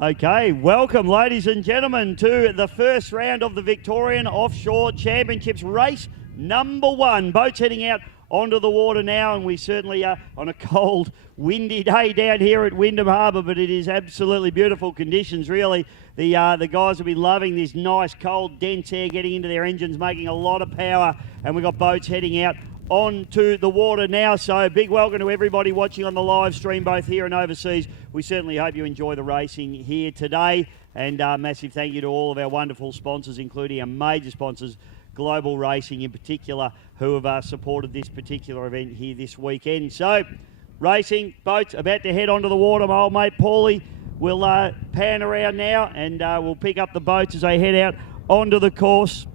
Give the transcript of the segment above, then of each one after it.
Okay, welcome ladies and gentlemen to the first round of the Victorian Offshore Championships race number 1. Boats heading out onto the water now, and we certainly are on a cold, windy day down here at Wyndham Harbour, but it is absolutely beautiful conditions really. The guys will be loving this nice cold dense air getting into their engines, making a lot of power, and we've got boats heading out onto the water now. So big welcome to everybody watching on the live stream both here and overseas. We certainly hope you enjoy the racing here today, and massive thank you to all of our wonderful sponsors, including our major sponsors, Global Racing in particular, who have supported this particular event here this weekend. So racing boats about to head onto the water. My old mate Paulie will pan around now, and we'll pick up the boats as they head out onto the course,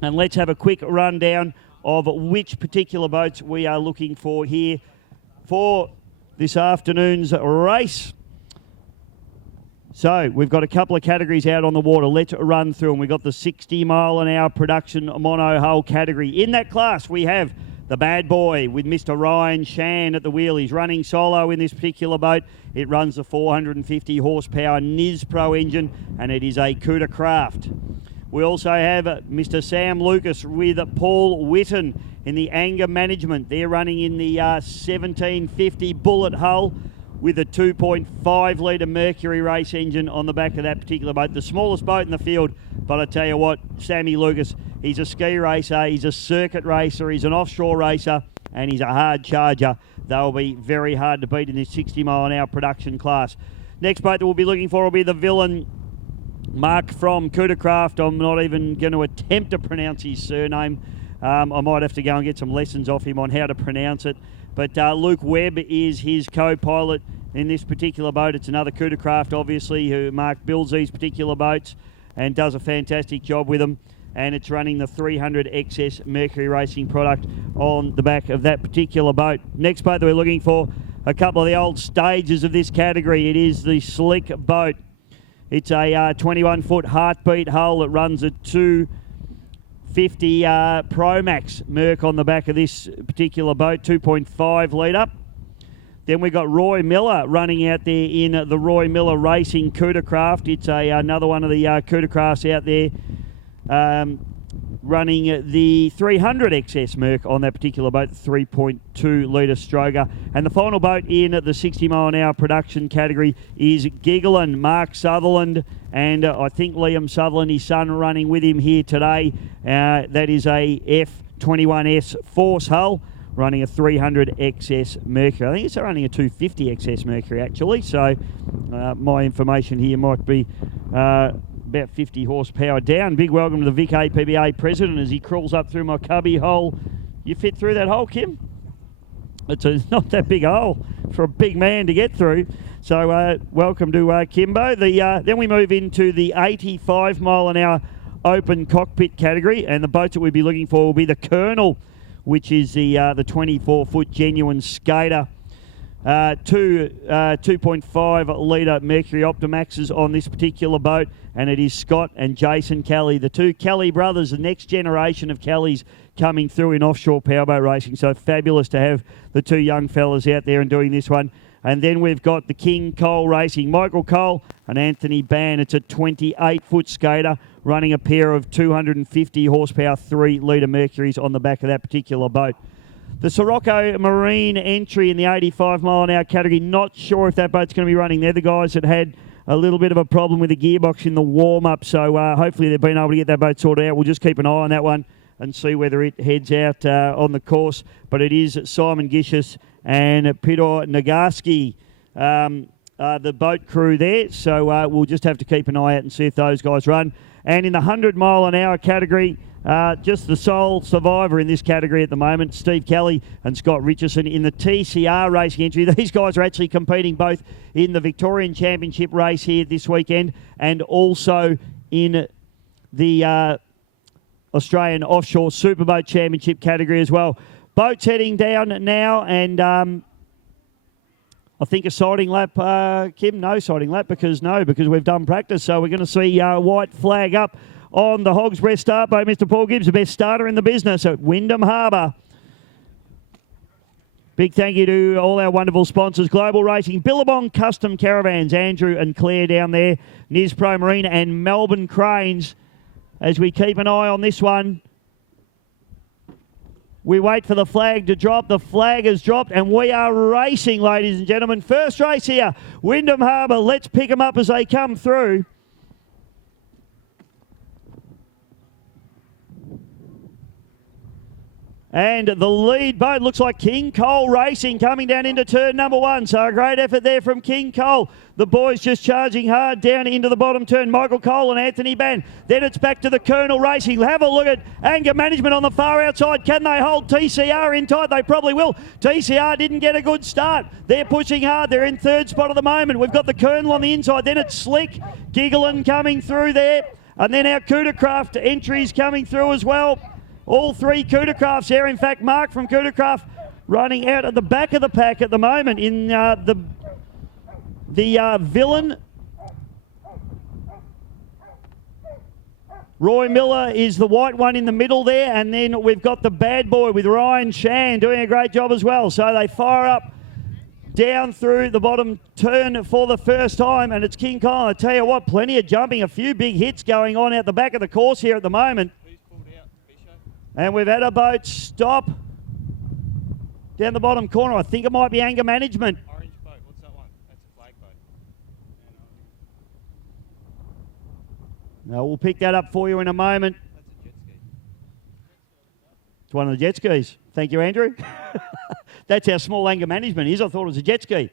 and let's have a quick rundown of which particular boats we are looking for here for this afternoon's race. So we've got a couple of categories out on the water. Let's run through them. We've got the 60 mile an hour production mono-hull category. In that class we have the Bad Boy with Mr. Ryan Shan at the wheel. He's running solo in this particular boat. It runs the 450 horsepower NIS Pro engine, and it is a Cuda craft. We also have Mr. Sam Lucas with Paul Witten in the anger management. They're running in the 1750 bullet hull with a 2.5 litre Mercury race engine on the back of that particular boat. The smallest boat in the field, but I tell you what, Sammy Lucas, he's a ski racer, he's a circuit racer, he's an offshore racer, and he's a hard charger. They'll be very hard to beat in this 60 mile an hour production class. Next boat that we'll be looking for will be the Villain Mark from Cudacraft. I'm not even going to attempt to pronounce his surname. I might have to go and get some lessons off him on how to pronounce it. But Luke Webb is his co-pilot in this particular boat. It's another Cudacraft, obviously, who Mark builds these particular boats and does a fantastic job with them. And it's running the 300 XS Mercury Racing product on the back of that particular boat. Next boat that we're looking for, a couple of the old stages of this category. It is the Slick boat. It's a 21-foot heartbeat hull that runs a 250 Pro Max Merc on the back of this particular boat, 2.5 litre. Then we've got Roy Miller running out there in the Roy Miller Racing Cudacraft. It's another one of the Cudacrafts out there running the 300 XS Merc on that particular boat, 3.2 litre stroker. And the final boat in the 60 mile an hour production category is Gigglin, Mark Sutherland, and I think Liam Sutherland, his son, running with him here today. That is a F21S Force hull running a 300 XS Mercury. I think it's running a 250 XS Mercury actually, so my information here might be about 50 horsepower down. Big welcome to the Vic APBA president as he crawls up through my cubby hole. You fit through that hole, Kim? It's not that big a hole for a big man to get through. So welcome to Kimbo. Then we move into the 85 mile an hour open cockpit category, and the boats that we'll be looking for will be the Colonel, which is the 24-foot genuine skater. 2.5 litre Mercury Optimaxes on this particular boat, and it is Scott and Jason Kelly, the two Kelly brothers, the next generation of Kellys coming through in offshore powerboat racing. So fabulous to have the two young fellas out there and doing this one. And then we've got the King Cole Racing, Michael Cole and Anthony Ban. It's a 28-foot skater running a pair of 250 horsepower 3 litre Mercuries on the back of that particular boat. The Sirocco Marine entry in the 85 mile an hour category, not sure if that boat's going to be running. They're the guys that had a little bit of a problem with the gearbox in the warm-up, so hopefully they've been able to get that boat sorted out. We'll just keep an eye on that one and see whether it heads out on the course. But it is Simon Gishas and Peter Nagarski, the boat crew there, so we'll just have to keep an eye out and see if those guys run. And in the 100 mile an hour category, just the sole survivor in this category at the moment, Steve Kelly and Scott Richardson in the TCR racing entry. These guys are actually competing both in the Victorian Championship race here this weekend and also in the Australian Offshore Superboat Championship category as well. Boats heading down now, and I think a sighting lap, Kim. No sighting lap because we've done practice. So we're going to see white flag up on the Hog's Breast start boat. Mr. Paul Gibbs, the best starter in the business at Wyndham Harbour. Big thank you to all our wonderful sponsors, Global Racing, Billabong Custom Caravans, Andrew and Claire down there, Niz Pro Marine and Melbourne Cranes. As we keep an eye on this one, we wait for the flag to drop. The flag has dropped and we are racing, ladies and gentlemen. First race here, Wyndham Harbour. Let's pick them up as they come through. And the lead boat looks like King Cole Racing coming down into turn number 1. So a great effort there from King Cole. The boys just charging hard down into the bottom turn. Michael Cole and Anthony Ban. Then it's back to the Colonel Racing. Have a look at Anger Management on the far outside. Can they hold TCR in tight? They probably will. TCR didn't get a good start. They're pushing hard. They're in third spot at the moment. We've got the Colonel on the inside. Then it's Slick. Giggling coming through there. And then our Coodercraft entries coming through as well. All three Coodercrafts there. In fact, Mark from Coodercraft running out at the back of the pack at the moment in the Villain. Roy Miller is the white one in the middle there. And then we've got the Bad Boy with Ryan Shan doing a great job as well. So they fire up down through the bottom turn for the first time. And it's King Kong. I tell you what, plenty of jumping. A few big hits going on out the back of the course here at the moment. And we've had a boat stop down the bottom corner. I think it might be Anger Management. Orange boat. What's that one? That's a flag boat. No, we'll pick that up for you in a moment. That's a jet ski. It's one of the jet skis. Thank you, Andrew. That's how small Anger Management is. I thought it was a jet ski.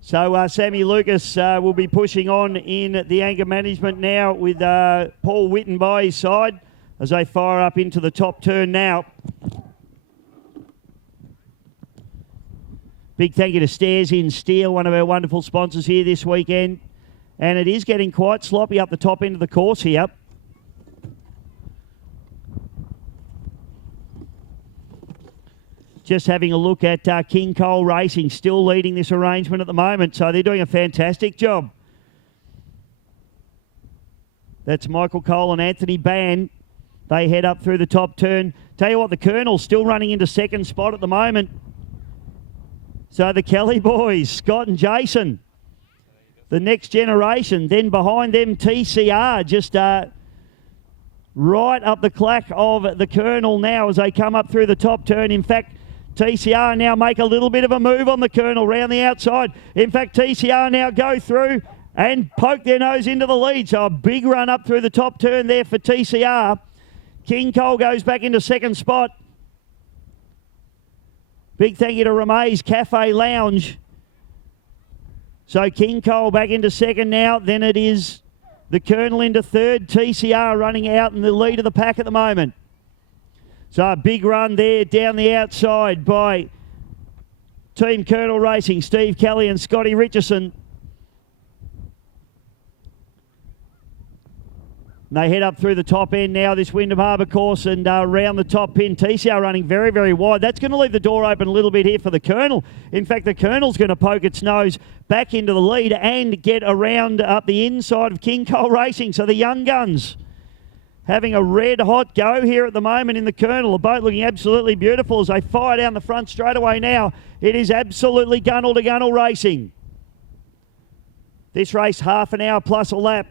So Sammy Lucas will be pushing on in the Anger Management now with Paul Witten by his side, as they fire up into the top turn now. Big thank you to Stairs in Steel, one of our wonderful sponsors here this weekend. And it is getting quite sloppy up the top end of the course here. Just having a look at King Cole Racing, still leading this arrangement at the moment. So they're doing a fantastic job. That's Michael Cole and Anthony Ban. They head up through the top turn. Tell you what, the Colonel's still running into second spot at the moment. So the Kelly boys, Scott and Jason, the next generation. Then behind them, TCR, just right up the clack of the Colonel now as they come up through the top turn. In fact, TCR now make a little bit of a move on the Colonel round the outside. In fact, TCR now go through and poke their nose into the lead. So a big run up through the top turn there for TCR. King Cole goes back into second spot. Big thank you to Ramey's Cafe Lounge. So King Cole back into second now. Then it is the Colonel into third. TCR running out in the lead of the pack at the moment. So a big run there down the outside by Team Colonel Racing, Steve Kelly and Scotty Richardson. And they head up through the top end now, this Wyndham Harbour course, and round the top pin. TCR running very, very wide. That's going to leave the door open a little bit here for the Colonel. In fact, the Colonel's going to poke its nose back into the lead and get around up the inside of King Cole Racing. So the young guns having a red-hot go here at the moment in the Colonel. The boat looking absolutely beautiful as they fire down the front straight away now. It is absolutely gunnel-to-gunnel racing. This race, half an hour plus a lap.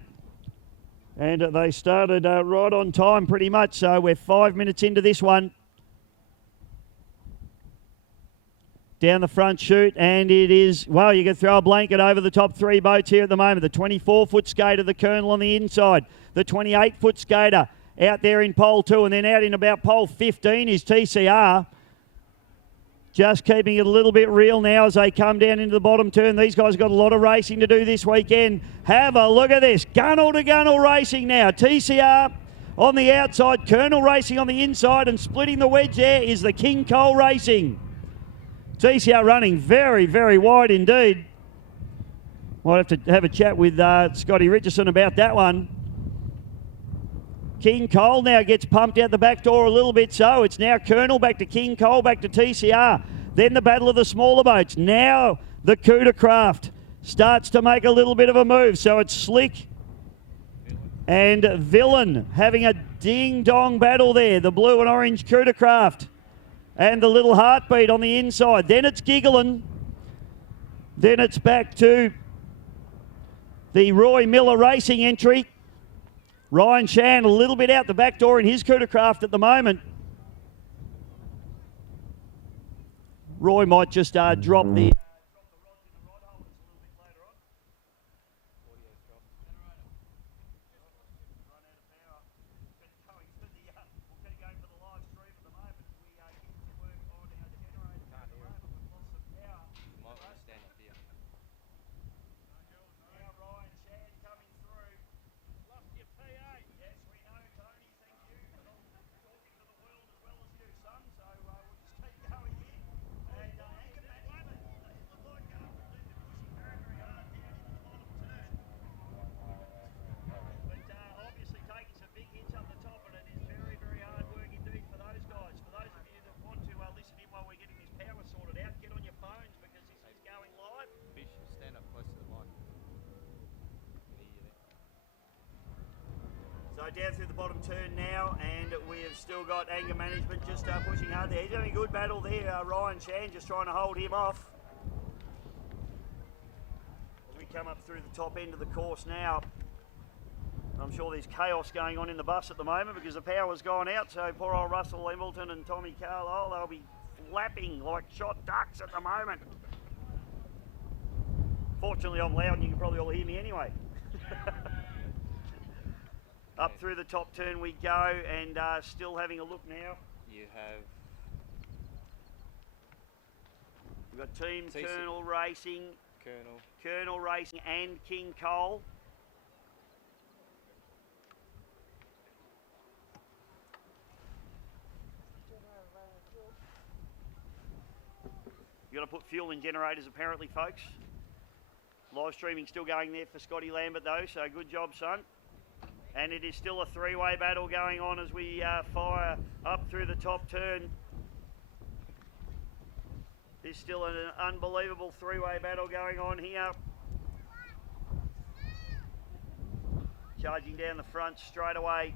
And they started right on time pretty much, so we're 5 minutes into this one. Down the front chute, and it is, well, you can throw a blanket over the top three boats here at the moment. The 24-foot skater, the Colonel on the inside. The 28-foot skater out there in pole 2, and then out in about pole 15 is TCR. Just keeping it a little bit real now as they come down into the bottom turn. These guys have got a lot of racing to do this weekend. Have a look at this. Gunnel to gunnel racing now. TCR on the outside, Colonel Racing on the inside, and splitting the wedge there is the King Cole Racing. TCR running very, very wide indeed. Might have to have a chat with Scotty Richardson about that one. King Cole now gets pumped out the back door a little bit, so it's now Colonel back to King Cole, back to TCR. Then the battle of the smaller boats. Now the Coodercraft starts to make a little bit of a move, so it's Slick and Villain having a ding-dong battle there. The blue and orange Coodercraft and the little heartbeat on the inside. Then it's Giggling. Then it's back to the Roy Miller Racing entry. Ryan Shan a little bit out the back door in his Cootercraft at the moment. Roy might just drop the... So down through the bottom turn now, and we have still got anger management just pushing hard there. He's having a good battle there, Ryan Shan, just trying to hold him off. As we come up through the top end of the course now, I'm sure there's chaos going on in the bus at the moment because the power's gone out, so poor old Russell Embleton and Tommy Carlisle, they'll be flapping like shot ducks at the moment. Fortunately, I'm loud and you can probably all hear me anyway. Up through the top turn we go, and still having a look now. You have... We've got Team Colonel Racing, Colonel Racing and King Cole. You've got to put fuel in generators apparently, folks. Live streaming still going there for Scotty Lambert though, so good job, son. And it is still a three-way battle going on as we fire up through the top turn. There's still an unbelievable three-way battle going on here. Charging down the front straight away.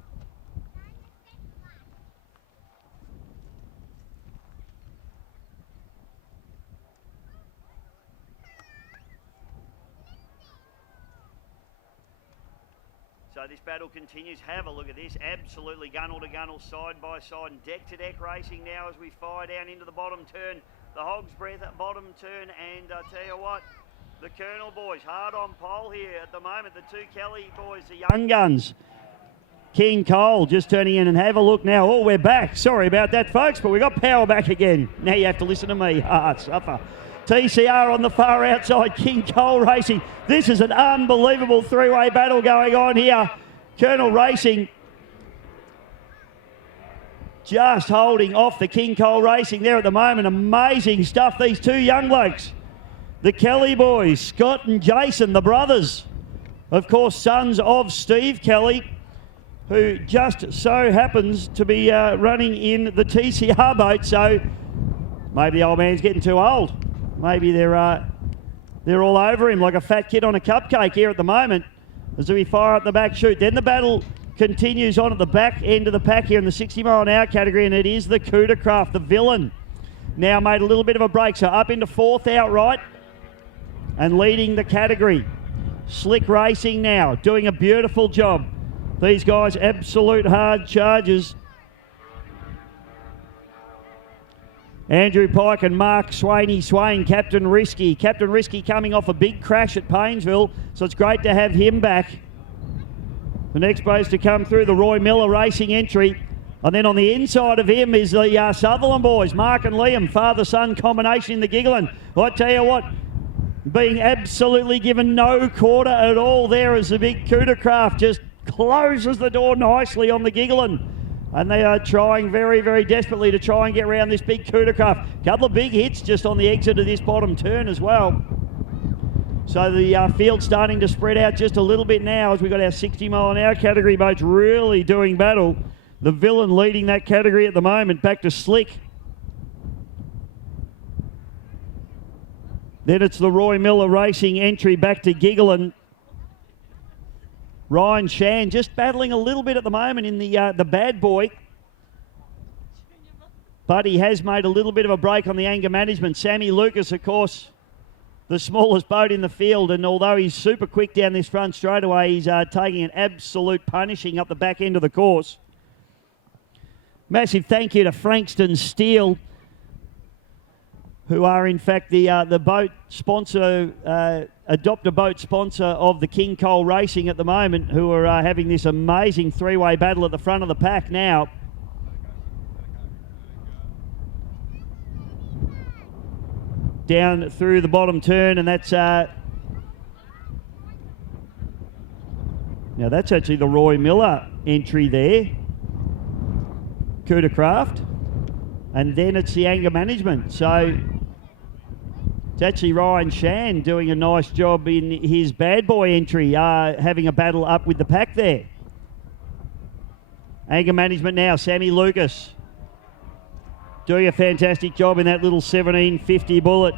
So this battle continues. Have a look at this. Absolutely gunnel to gunnel, side by side, and deck to deck racing now as we fire down into the bottom turn. The Hog's Breath at bottom turn, and I tell you what, the Colonel boys hard on pole here at the moment. The two Kelly boys, the young guns. King Cole just turning in, and have a look now. Oh, we're back. Sorry about that, folks, but we got power back again. Now you have to listen to me. Suffer. TCR on the far outside, King Cole Racing. This is an unbelievable three-way battle going on here. Colonel Racing just holding off the King Cole Racing there at the moment. Amazing stuff, these two young blokes. The Kelly boys, Scott and Jason, the brothers. Of course, sons of Steve Kelly, who just so happens to be running in the TCR boat. So maybe the old man's getting too old. Maybe they're all over him like a fat kid on a cupcake here at the moment as we fire up the back chute. Then the battle continues on at the back end of the pack here in the 60 mile an hour category, and it is the Cootercraft, the villain. Now made a little bit of a break, so up into fourth outright and leading the category. Slick Racing now, doing a beautiful job. These guys, absolute hard charges. Andrew Pike and Mark Swain, Captain Risky. Captain Risky coming off a big crash at Paynesville, so it's great to have him back. The next base to come through, the Roy Miller Racing entry. And then on the inside of him is the Sutherland boys, Mark and Liam, father-son combination in the Giggling. Well, I tell you what, being absolutely given no quarter at all there as the big Cootercraft just closes the door nicely on the Giggling. And they are trying very, very desperately to try and get around this big Cootercraft. Couple of big hits just on the exit of this bottom turn as well. So the field's starting to spread out just a little bit now as we've got our 60 mile an hour category boats really doing battle. The villain leading that category at the moment, back to Slick. Then it's the Roy Miller Racing entry back to Giggling. Ryan Shan just battling a little bit at the moment in the bad boy. but he has made a little bit of a break on the anger management. Sammy Lucas, of course, the smallest boat in the field, and although he's super quick down this front straightaway, he's taking an absolute punishing up the back end of the course. Massive thank you to Frankston Steel, who are in fact the boat sponsor, adopt-a boat sponsor of the King Cole Racing at the moment, who are having this amazing three-way battle at the front of the pack now. Down through the bottom turn, and that's now that's actually the Roy Miller entry there. Coodercraft, and then it's the anger management. So it's actually Ryan Shan doing a nice job in his bad boy entry, having a battle up with the pack there. Anger management now, Sammy Lucas doing a fantastic job in that little 1750 bullet.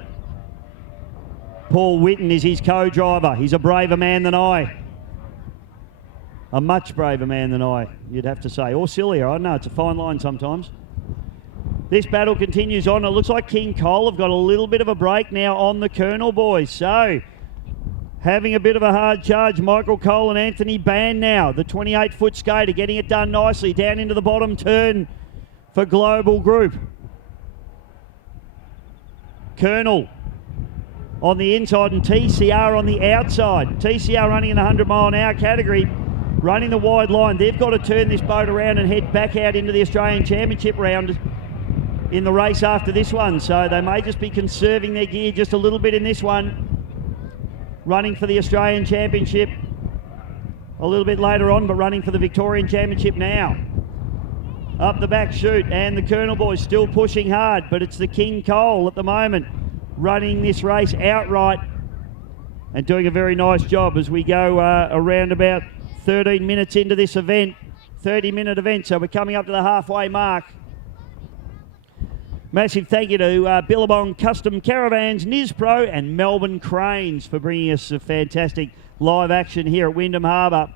Paul Whitten is his co-driver. He's a braver man than I. A much braver man than I, you'd have to say. Or sillier, I know, it's a fine line sometimes. This battle continues on. It looks like King Cole have got a little bit of a break now on the Colonel boys. So, having a bit of a hard charge, Michael Cole and Anthony Band now. The 28-foot skater getting it done nicely down into the bottom turn for Global Group. Colonel on the inside and TCR on the outside. TCR running in the 100-mile-an-hour category, running the wide line. They've got to turn this boat around and head back out into the Australian Championship round in the race after this one. So they may just be conserving their gear just a little bit in this one. Running for the Australian Championship a little bit later on, but running for the Victorian Championship now. Up the back chute, and the Colonel boys still pushing hard, but it's the King Cole at the moment running this race outright and doing a very nice job as we go around about 13 minutes into this event, 30-minute event, so we're coming up to the halfway mark. Massive thank you to Billabong Custom Caravans, Nispro and Melbourne Cranes for bringing us a fantastic live action here at Wyndham Harbour.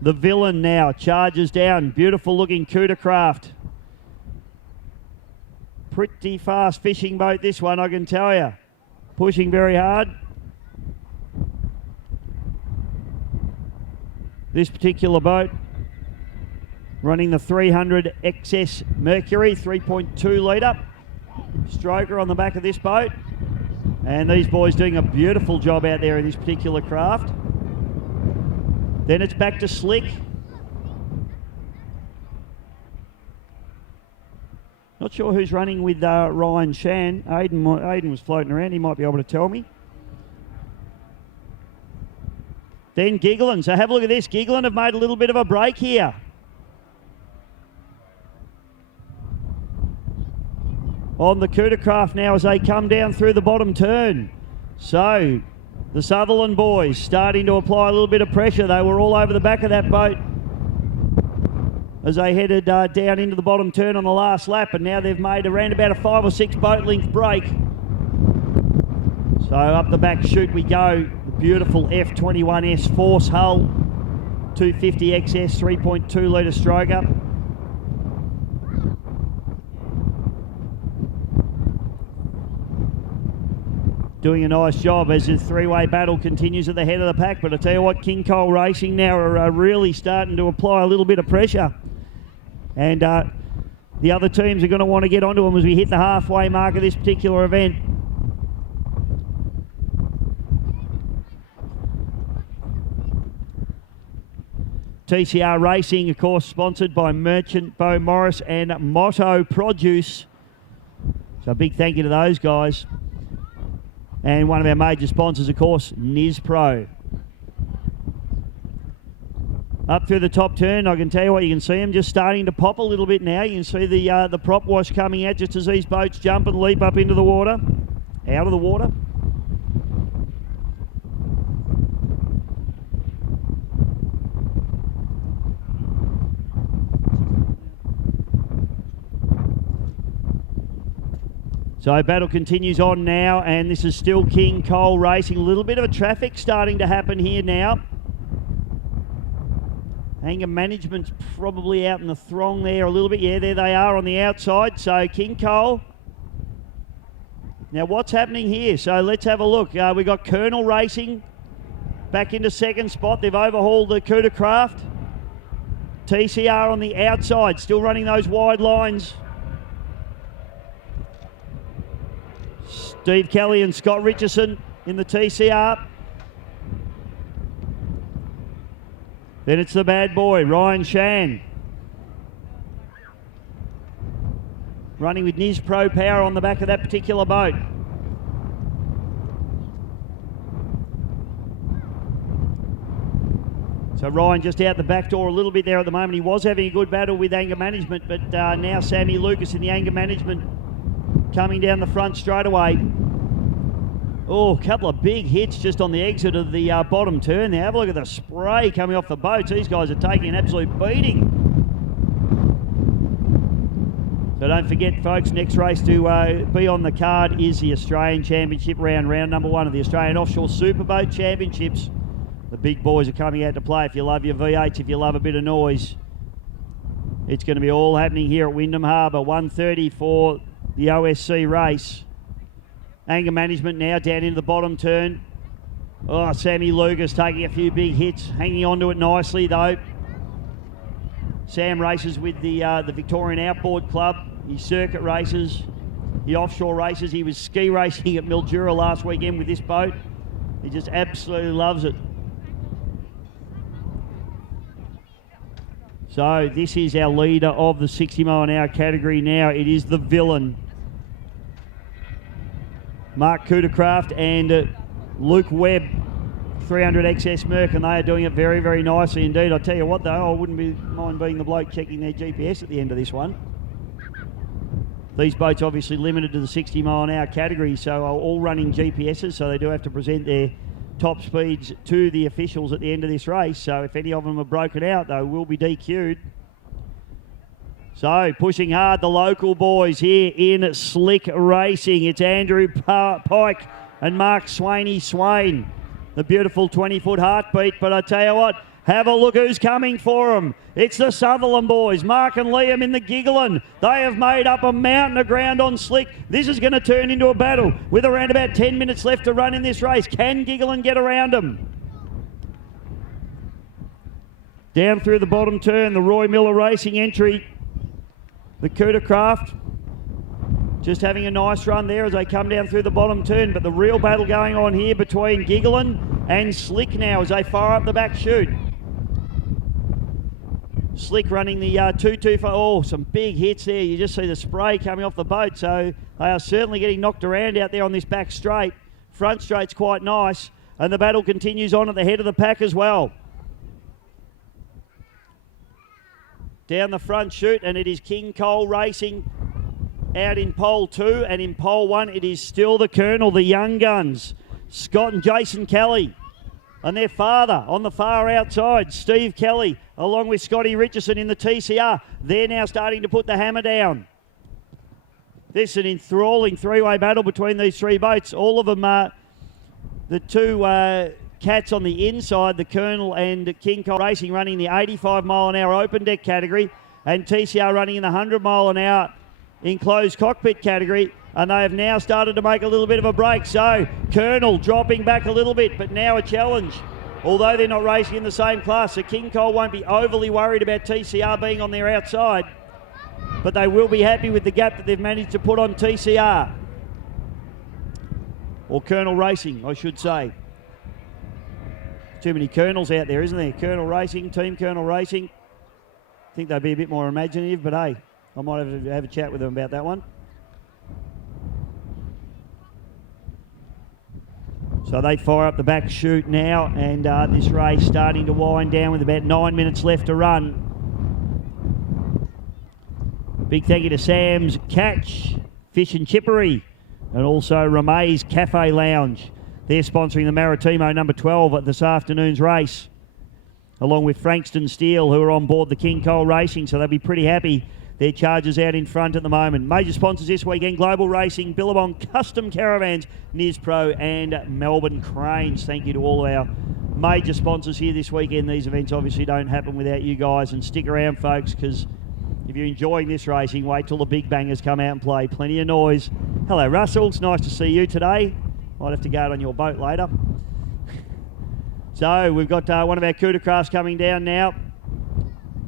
The Villain now charges down, beautiful looking Coodercraft. Pretty fast fishing boat this one, I can tell you. Pushing very hard. This particular boat running the 300 XS Mercury, 3.2 litre stroker on the back of this boat. And these boys doing a beautiful job out there in this particular craft. Then it's back to slick. Not sure who's running with Ryan Shan. Aiden was floating around. He might be able to tell me. Then Giggling. So have a look at this. Giggling have made a little bit of a break here. On the Coodercraft now as they come down through the bottom turn. So the Sutherland boys starting to apply a little bit of pressure. They were all over the back of that boat as they headed down into the bottom turn on the last lap, and now they've made around about a 5 or 6 boat length break. So up the back chute we go. The beautiful F21S Force hull, 250 XS, 3.2 litre stroker. Doing a nice job as the three-way battle continues at the head of the pack. But I tell you what, King Cole Racing now are really starting to apply a little bit of pressure. And the other teams are going to want to get onto them as we hit the halfway mark of this particular event. TCR Racing, of course, sponsored by Merchant, Beau Morris and Motto Produce. So a big thank you to those guys. And one of our major sponsors, of course, Nispro. Up through the top turn, I can tell you what, you can see them just starting to pop a little bit now. You can see the prop wash coming out just as these boats jump and leap up into the water, out of the water. So battle continues on now, and this is still King Cole Racing. A little bit of a traffic starting to happen here now. Anger Management's probably out in the throng there a little bit. Yeah, there they are on the outside. So King Cole. Now what's happening here? So let's have a look. We got Colonel Racing back into second spot. They've overhauled the Coup de Craft. TCR on the outside, still running those wide lines. Steve Kelly and Scott Richardson in the TCR. Then it's the bad boy, Ryan Shan. Running with Niz Pro Power on the back of that particular boat. So Ryan just out the back door a little bit there at the moment. He was having a good battle with Anger Management, but now Sammy Lucas in the Anger Management coming down the front straight away. Oh, a couple of big hits just on the exit of the bottom turn there. Have a look at the spray coming off the boats. These guys are taking an absolute beating. So don't forget, folks, next race to be on the card is the Australian Championship round number 1 of the Australian Offshore Superboat Championships. The big boys are coming out to play. If you love your V8s, if you love a bit of noise, it's going to be all happening here at Wyndham Harbour. 1:30 for the OSC race. Anger Management now down into the bottom turn. Oh, Sammy Lucas taking a few big hits, hanging on to it nicely though. Sam races with the Victorian Outboard Club. He circuit races, the offshore races. He was ski racing at Mildura last weekend with this boat. He just absolutely loves it. So this is our leader of the 60 mile an hour category now. It is the Villain. Mark Coodercraft and Luke Webb, 300 XS Merc, and they are doing it very, very nicely indeed. I tell you what though, I wouldn't mind being the bloke checking their GPS at the end of this one. These boats obviously limited to the 60 mile an hour category, so are all running GPSs, so they do have to present their top speeds to the officials at the end of this race. So if any of them are broken out, they will be DQ'd. So pushing hard, the local boys here in Slick Racing. It's Andrew Pike and Mark Swain. The beautiful 20-foot heartbeat, but I tell you what, have a look who's coming for them. It's the Sutherland boys, Mark and Liam in the Giggling. They have made up a mountain of ground on Slick. This is going to turn into a battle with around about 10 minutes left to run in this race. Can Giggling get around them? Down through the bottom turn, the Roy Miller Racing entry. The Coodercraft just having a nice run there as they come down through the bottom turn, but the real battle going on here between Giggling and Slick now as they fire up the back chute. Slick running the 225. Oh, some big hits there. You just see the spray coming off the boat, so they are certainly getting knocked around out there on this back straight. Front straight's quite nice, and the battle continues on at the head of the pack as well. Down the front chute, and it is King Cole Racing out in pole 2, and in pole 1 it is still the Colonel, the young guns, Scott and Jason Kelly, and their father on the far outside, Steve Kelly, along with Scotty Richardson in the TCR. They're now starting to put the hammer down. This is an enthralling three-way battle between these three boats. All of them are the two cats on the inside, the Colonel and King Cole Racing running the 85 mile an hour open deck category, and TCR running in the 100 mile an hour enclosed cockpit category, and they have now started to make a little bit of a break. So Colonel dropping back a little bit, but now a challenge. Although they're not racing in the same class, so King Cole won't be overly worried about TCR being on their outside, but they will be happy with the gap that they've managed to put on TCR. Or Colonel Racing, I should say. Too many Colonels out there, isn't there? Colonel Racing, Team Colonel Racing. I think they'd be a bit more imaginative, but hey, I might have a chat with them about that one. So they fire up the back chute now, and this race starting to wind down with about 9 minutes left to run. Big thank you to Sam's Catch, Fish and Chippery, and also Ramay's Cafe Lounge. They're sponsoring the Maritimo number 12 at this afternoon's race, along with Frankston Steel, who are on board the King Cole Racing, so they'll be pretty happy. Their charges out in front at the moment. Major sponsors this weekend: Global Racing, Billabong Custom Caravans, Niz Pro, and Melbourne Cranes. Thank you to all our major sponsors here this weekend. These events obviously don't happen without you guys, and stick around, folks, because if you're enjoying this racing, wait till the big bangers come out and play. Plenty of noise. Hello, Russell. It's nice to see you today. Might have to go out on your boat later. So we've got one of our coup de crafts coming down now.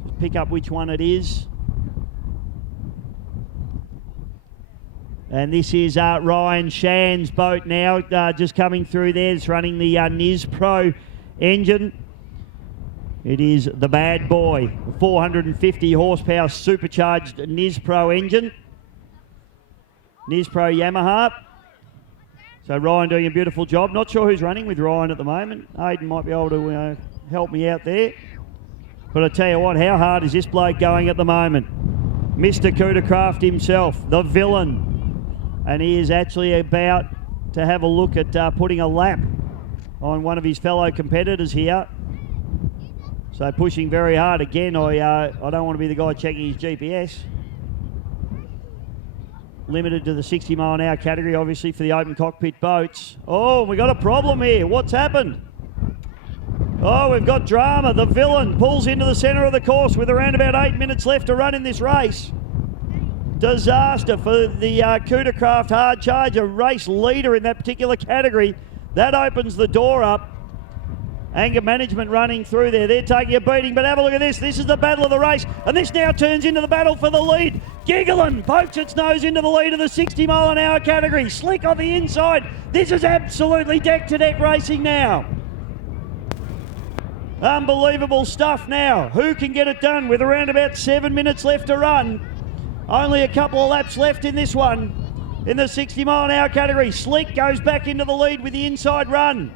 Just pick up which one it is. And this is Ryan Shan's boat now, just coming through there. It's running the Niz Pro engine. It is the Bad Boy, 450 horsepower supercharged Niz Pro engine. Niz Pro Yamaha. So Ryan doing a beautiful job. Not sure who's running with Ryan at the moment. Aidan might be able to help me out there. But I tell you what, how hard is this bloke going at the moment? Mr. Coup de Craft himself, the villain. And he is actually about to have a look at putting a lap on one of his fellow competitors here. So pushing very hard. Again, I don't want to be the guy checking his GPS. Limited to the 60 mile an hour category, obviously, for the open cockpit boats. Oh, we got a problem here. What's happened? Oh, we've got drama. The villain pulls into the centre of the course with around about 8 minutes left to run in this race. Disaster for the Coup de Craft Hard Charger race leader in that particular category. That opens the door up. Anger management running through there. They're taking a beating, but have a look at this. This is the battle of the race, and this now turns into the battle for the lead. Giggling pokes its nose into the lead of the 60 mile an hour category. Slick on the inside. This is absolutely deck-to-deck racing now. Unbelievable stuff now. Who can get it done with around about 7 minutes left to run? Only a couple of laps left in this one. In the 60 mile an hour category, Slick goes back into the lead with the inside run.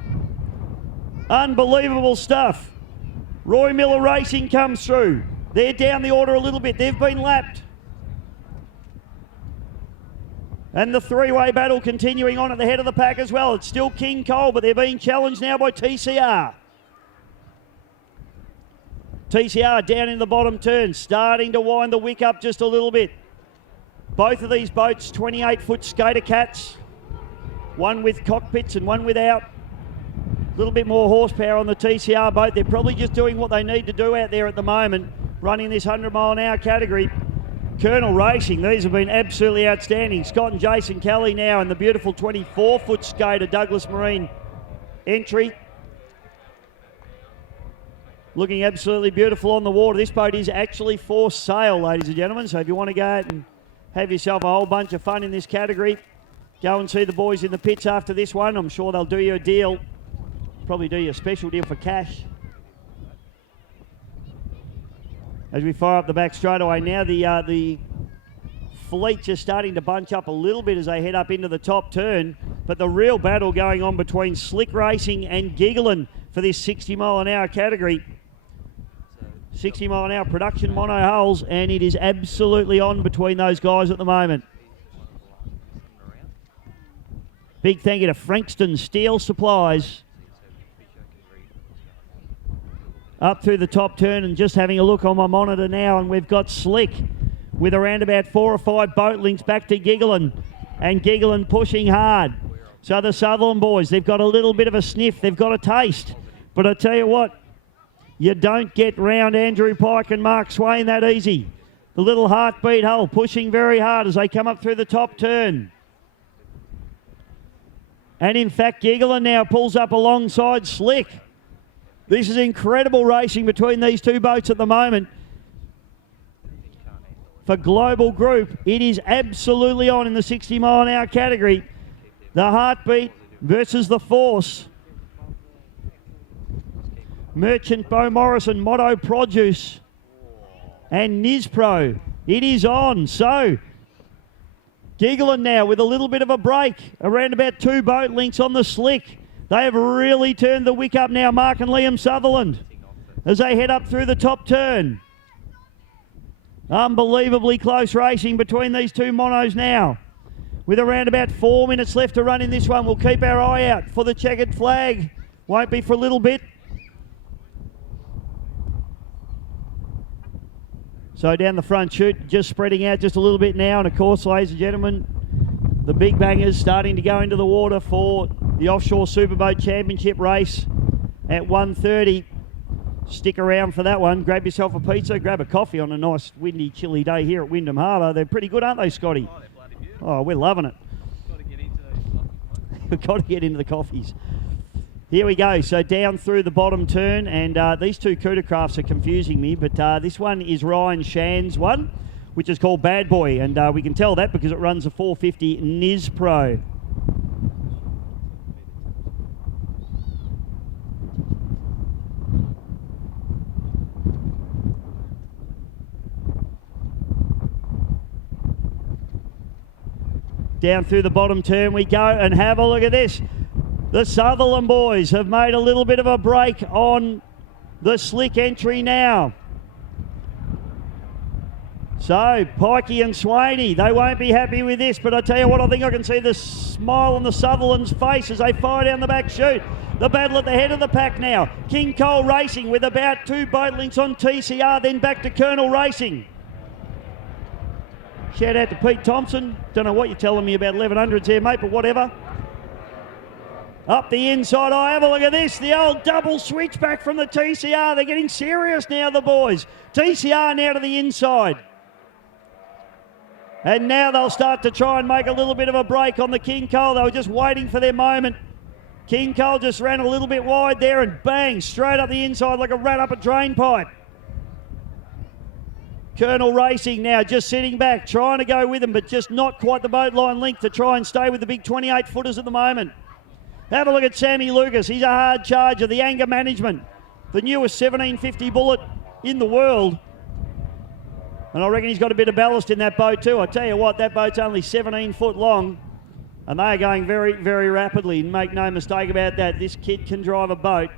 Unbelievable stuff. Roy Miller Racing comes through. They're down the order a little bit. They've been lapped. And the three-way battle continuing on at the head of the pack as well. It's still King Cole, but they're being challenged now by TCR. TCR down in the bottom turn, starting to wind the wick up just a little bit. Both of these boats, 28-foot skater cats. One with cockpits and one without. A little bit more horsepower on the TCR boat. They're probably just doing what they need to do out there at the moment, running this 100 mile an hour category. Colonel Racing, these have been absolutely outstanding. Scott and Jason Kelly now in the beautiful 24-foot skater Douglas Marine entry. Looking absolutely beautiful on the water. This boat is actually for sale, ladies and gentlemen. So if you want to go out and have yourself a whole bunch of fun in this category, go and see the boys in the pits after this one. I'm sure they'll do you a deal. Probably do you a special deal for cash. As we fire up the back straight away now, the fleet just starting to bunch up a little bit as they head up into the top turn. But the real battle going on between Slick Racing and Giggling for this 60 mile an hour category. 60 mile an hour production mono hulls, and it is absolutely on between those guys at the moment. Big thank you to Frankston Steel Supplies. Up through the top turn and just having a look on my monitor now, and we've got Slick with around about 4 or 5 boat links back to Giggling, and Giggling pushing hard. So the Sutherland boys, they've got a little bit of a sniff, they've got a taste. But I tell you what, you don't get round Andrew Pike and Mark Swain that easy. The little heartbeat hull pushing very hard as they come up through the top turn. And in fact, Giggling now pulls up alongside Slick. This is incredible racing between these two boats at the moment. For Global Group, it is absolutely on in the 60 mile an hour category. The Heartbeat versus the Force. Merchant Bo Morrison, Motto Produce, and Nizpro. It is on. So, Giggling now with a little bit of a break. Around about 2 boat links on the Slick. They have really turned the wick up now, Mark and Liam Sutherland, as they head up through the top turn. Unbelievably close racing between these two monos now. With around about 4 minutes left to run in this one, we'll keep our eye out for the checkered flag. Won't be for a little bit. So down the front chute, just spreading out just a little bit now. And of course, ladies and gentlemen, the big bangers starting to go into the water for the Offshore Superboat Championship race at 1:30. Stick around for that one. Grab yourself a pizza, grab a coffee on a nice windy, chilly day here at Wyndham Harbour. They're pretty good, aren't they, Scotty? Oh, they're bloody beautiful. Oh, we're loving it. Got to get into those coffees. We've got to get into the coffees. Here we go. So down through the bottom turn, and these two Cuda crafts are confusing me, but this one is Ryan Shan's one, which is called Bad Boy, and we can tell that because it runs a 450 Niz Pro. Down through the bottom turn we go, and have a look at this. The Sutherland boys have made a little bit of a break on the slick entry now. So, Pikey and Swaney, they won't be happy with this, but I tell you what, I think I can see the smile on the Sutherland's face as they fire down the back chute. The battle at the head of the pack now. King Cole Racing with about 2 boat links on TCR, then back to Colonel Racing. Shout out to Pete Thompson. Don't know what you're telling me about 1100s here, mate, but whatever. Up the inside, oh, have a look at this. The old double switch back from the TCR. They're getting serious now, the boys. TCR now to the inside. And now they'll start to try and make a little bit of a break on the King Cole. They were just waiting for their moment. King Cole just ran a little bit wide there and bang, straight up the inside like a rat up a drain pipe. Colonel Racing now just sitting back, trying to go with them, but just not quite the boat line length to try and stay with the big 28-footers at the moment. Have a look at Sammy Lucas. He's a hard charger, the anger management, the newest 1750 bullet in the world. And I reckon he's got a bit of ballast in that boat too. I tell you what, that boat's only 17 foot long, and they are going very, very rapidly. And make no mistake about that, this kid can drive a boat.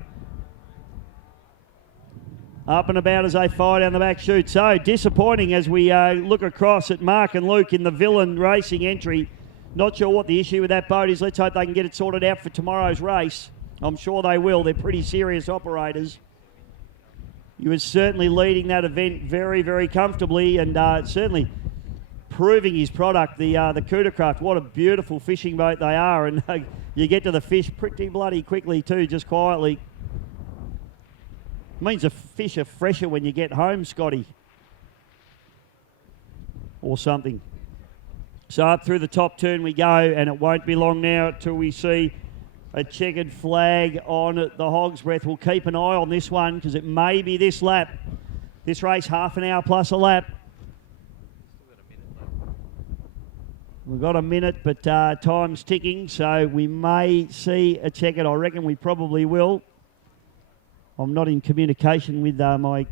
Up and about as they fire down the back chute. So disappointing as we look across at Mark and Luke in the Villain Racing entry. Not sure what the issue with that boat is. Let's hope they can get it sorted out for tomorrow's race. I'm sure they will. They're pretty serious operators. He was certainly leading that event very, very comfortably, and certainly proving his product, the Cuda craft. What a beautiful fishing boat they are, and you get to the fish pretty bloody quickly too, just quietly. Means the fish are fresher when you get home, Scotty. Or something. So up through the top turn we go, and it won't be long now till we see a checkered flag on the Hog's Breath. We'll keep an eye on this one because it may be this lap. This race, half an hour plus a lap. We've got a minute, but time's ticking, so we may see a checkered. I reckon we probably will. I'm not in communication with my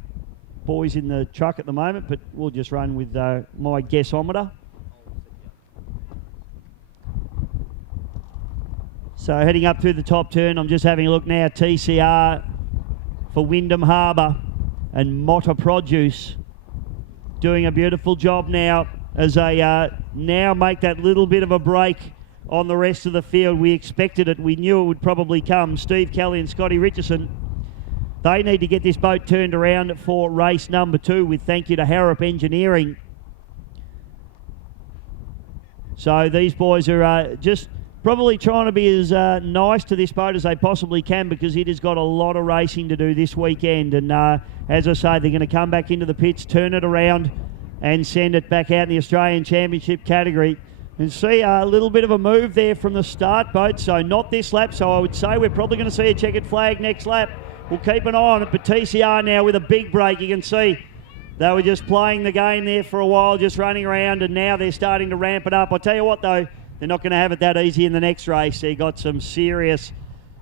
boys in the truck at the moment, but we'll just run with my guessometer. So heading up through the top turn, I'm just having a look now. TCR for Wyndham Harbour and Motta Produce doing a beautiful job now as they now make that little bit of a break on the rest of the field. We expected it. We knew it would probably come. Steve Kelly and Scotty Richardson. They need to get this boat turned around for race number 2 with thank you to Harrop Engineering. So these boys are just probably trying to be as nice to this boat as they possibly can because it has got a lot of racing to do this weekend. And as I say, they're going to come back into the pits, turn it around and send it back out in the Australian Championship category. And see a little bit of a move there from the start boat. So not this lap. So I would say we're probably going to see a checkered flag next lap. We'll keep an eye on it, but TCR now with a big break. You can see they were just playing the game there for a while, just running around, and now they're starting to ramp it up. I'll tell you what, though, they're not going to have it that easy in the next race. They've got some serious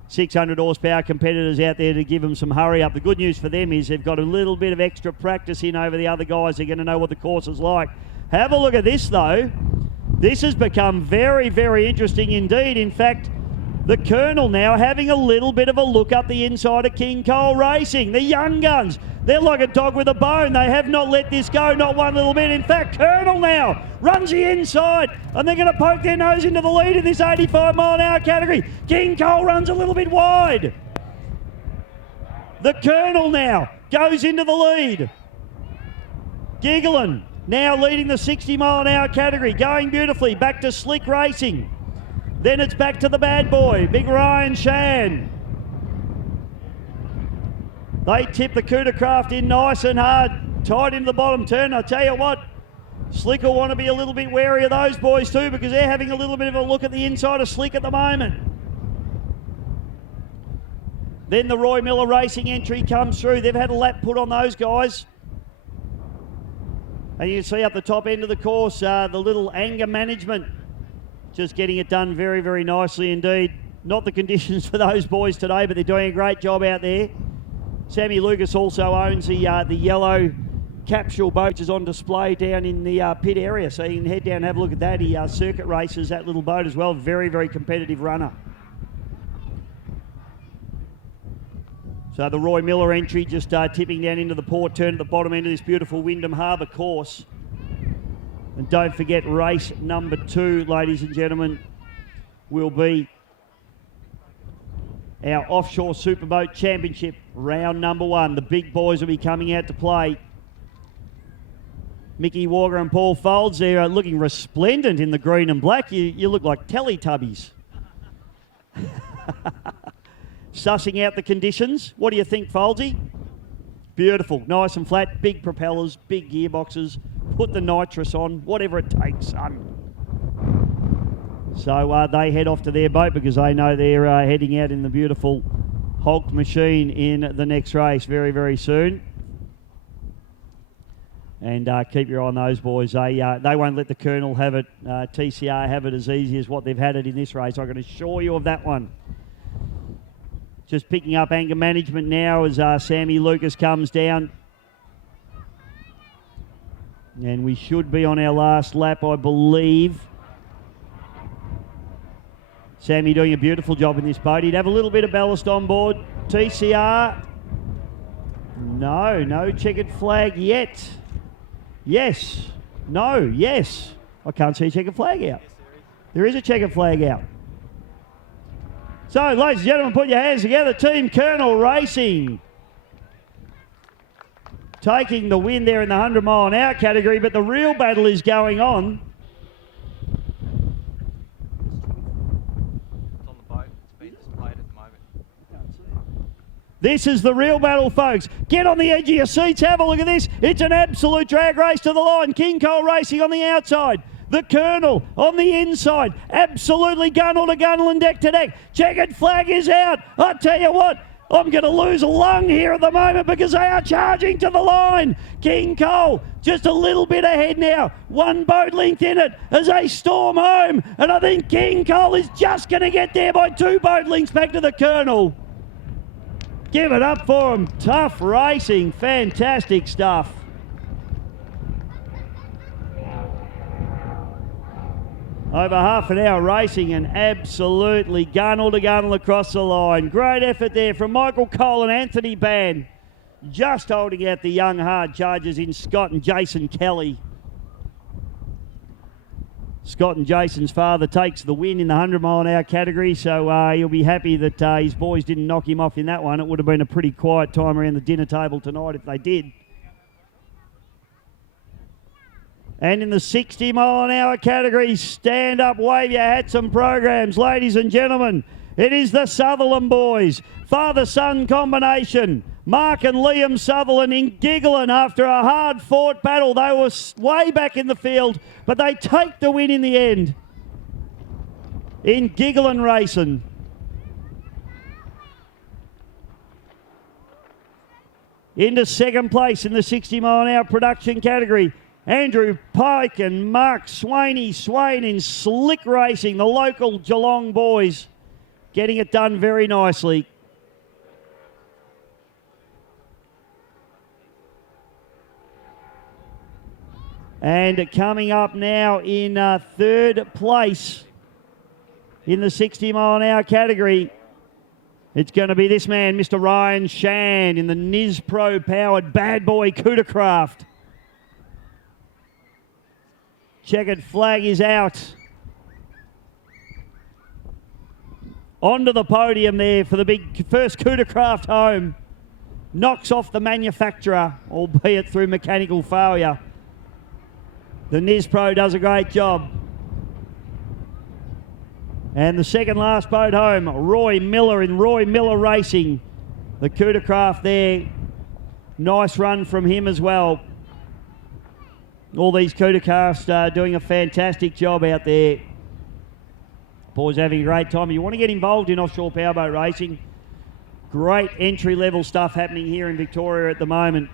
600 horsepower competitors out there to give them some hurry up. The good news for them is they've got a little bit of extra practice in over the other guys. They're going to know what the course is like. Have a look at this, though. This has become very, very interesting indeed. In fact, the Colonel now having a little bit of a look up the inside of King Cole Racing. The young guns, they're like a dog with a bone. They have not let this go, not one little bit. In fact, Colonel now runs the inside, and they're going to poke their nose into the lead in this 85-mile-an-hour category. King Cole runs a little bit wide. The Colonel now goes into the lead. Giggling now leading the 60-mile-an-hour category, going beautifully. Back to Slick Racing. Then it's back to the Bad Boy, Big Ryan Shan. They tip the Cootercraft in nice and hard, tight into the bottom turn. I tell you what, Slick will want to be a little bit wary of those boys too, because they're having a little bit of a look at the inside of Slick at the moment. Then the Roy Miller Racing entry comes through. They've had a lap put on those guys. And you can see up the top end of the course, the little anger management, just getting it done very, very nicely indeed. Not the conditions for those boys today, but they're doing a great job out there. Sammy Lucas also owns the yellow capsule boat, which is on display down in the pit area. So you can head down and have a look at that. He circuit races that little boat as well. Very, very competitive runner. So the Roy Miller entry just tipping down into the port turn at the bottom end of this beautiful Wyndham Harbour course. And don't forget, race number 2, ladies and gentlemen, will be our Offshore Superboat Championship, round number 1. The big boys will be coming out to play. Mickey Walker and Paul Folds, they're looking resplendent in the green and black. You look like Teletubbies. Sussing out the conditions. What do you think, Foldsy? Beautiful, nice and flat, big propellers, big gearboxes. Put the nitrous on, whatever it takes, son. So they head off to their boat because they know they're heading out in the beautiful Hulk machine in the next race very, very soon. And keep your eye on those boys. They won't let the Colonel have it, TCR have it as easy as what they've had it in this race. I can assure you of that one. Just picking up anger management now as Sammy Lucas comes down. And we should be on our last lap, I believe. Sammy doing a beautiful job in this boat. He'd have a little bit of ballast on board. TCR. No checkered flag yet. Yes. No. Yes. I can't see a checkered flag out. There is a checkered flag out. So, ladies and gentlemen, put your hands together. Team Colonel Racing taking the win there in the 100 mile an hour category, but the real battle is going on. It's on the boat. It's being displayed at the moment. This is the real battle, folks. Get on the edge of your seats. Have a look at this. It's an absolute drag race to the line. King Cole Racing on the outside. The Colonel on the inside. Absolutely gunnel to gunnel and deck to deck. Checkered flag is out. I tell you what, I'm going to lose a lung here at the moment because they are charging to the line. King Cole just a little bit ahead now. 1 boat length in it as they storm home. And I think King Cole is just going to get there by 2 boat lengths back to the Colonel. Give it up for him. Tough racing. Fantastic stuff. Over half an hour racing and absolutely gunnel to gunnel across the line. Great effort there from Michael Cole and Anthony Ban. Just holding out the young hard chargers in Scott and Jason Kelly. Scott and Jason's father takes the win in the 100 mile an hour category, so he'll be happy that his boys didn't knock him off in that one. It would have been a pretty quiet time around the dinner table tonight if they did. And in the 60 mile an hour category, stand up, wave your hats and programs. Ladies and gentlemen, it is the Sutherland boys. Father-son combination. Mark and Liam Sutherland in giggling after a hard-fought battle. They were way back in the field, but they take the win in the end. In giggling racing. Into second place in the 60 mile an hour production category. Andrew Pike and Mark Swain in slick racing, the local Geelong boys, getting it done very nicely. And coming up now in third place in the 60 mile an hour category, it's going to be this man, Mr. Ryan Shand, in the Niz Pro powered Bad Boy Cootercraft. Checkered flag is out. Onto the podium there for the big first Cootercraft home. Knocks off the manufacturer, albeit through mechanical failure. The Niz Pro does a great job. And the second last boat home, Roy Miller in Roy Miller Racing. The Cootercraft there Nice run from him as well. All these Kudacast doing a fantastic job out there. Boys having a great time. You want to get involved in offshore powerboat racing. Great entry-level stuff happening here in Victoria at the moment.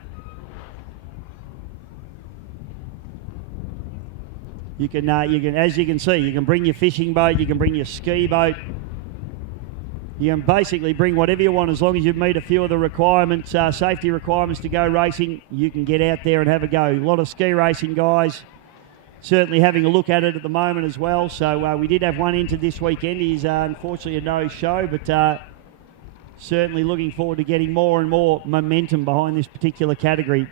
You can, as you can see, you can bring your fishing boat, you can bring your ski boat. You can basically bring whatever you want as long as you meet a few of the requirements, safety requirements to go racing. You can get out there and have a go. A lot of ski racing guys certainly having a look at it at the moment as well. So we did have one into this weekend. He's unfortunately a no-show, but certainly looking forward to getting more and more momentum behind this particular category.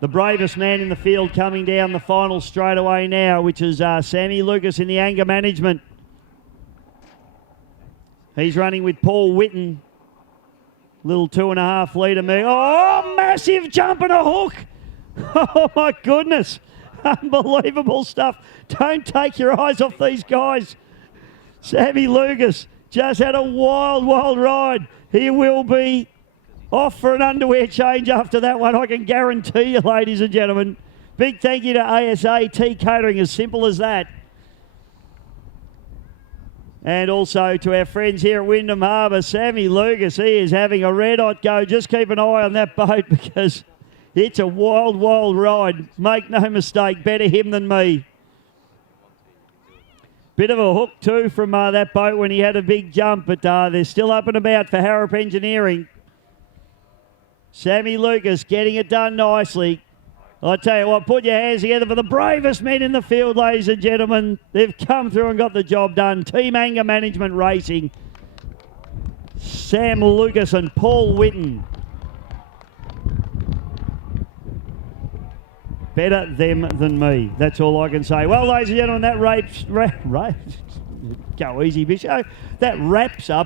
The bravest man in the field coming down the final straightaway now, which is Sammy Lucas in the anger management. He's running with Paul Whitten. Little 2.5 litre me. Oh, massive jump and a hook. Oh, my goodness. Unbelievable stuff. Don't take your eyes off these guys. Sammy Lucas just had a wild, wild ride. He will be off for an underwear change after that one, I can guarantee you, ladies and gentlemen. Big thank you to ASA Tea Catering, as simple as that. And also to our friends here at Wyndham Harbour, Sammy Lucas, he is having a red-hot go. Just keep an eye on that boat because it's a wild, wild ride. Make no mistake, better him than me. Bit of a hook too from that boat when he had a big jump, but they're still up and about for Harrop Engineering. Sammy Lucas getting it done nicely. I tell you what, put your hands together for the bravest men in the field, ladies and gentlemen. They've come through and got the job done. Team Anger Management Racing. Sam Lucas and Paul Whitten. Better them than me. That's all I can say. Well, ladies and gentlemen, that go easy, Bishop. That wraps up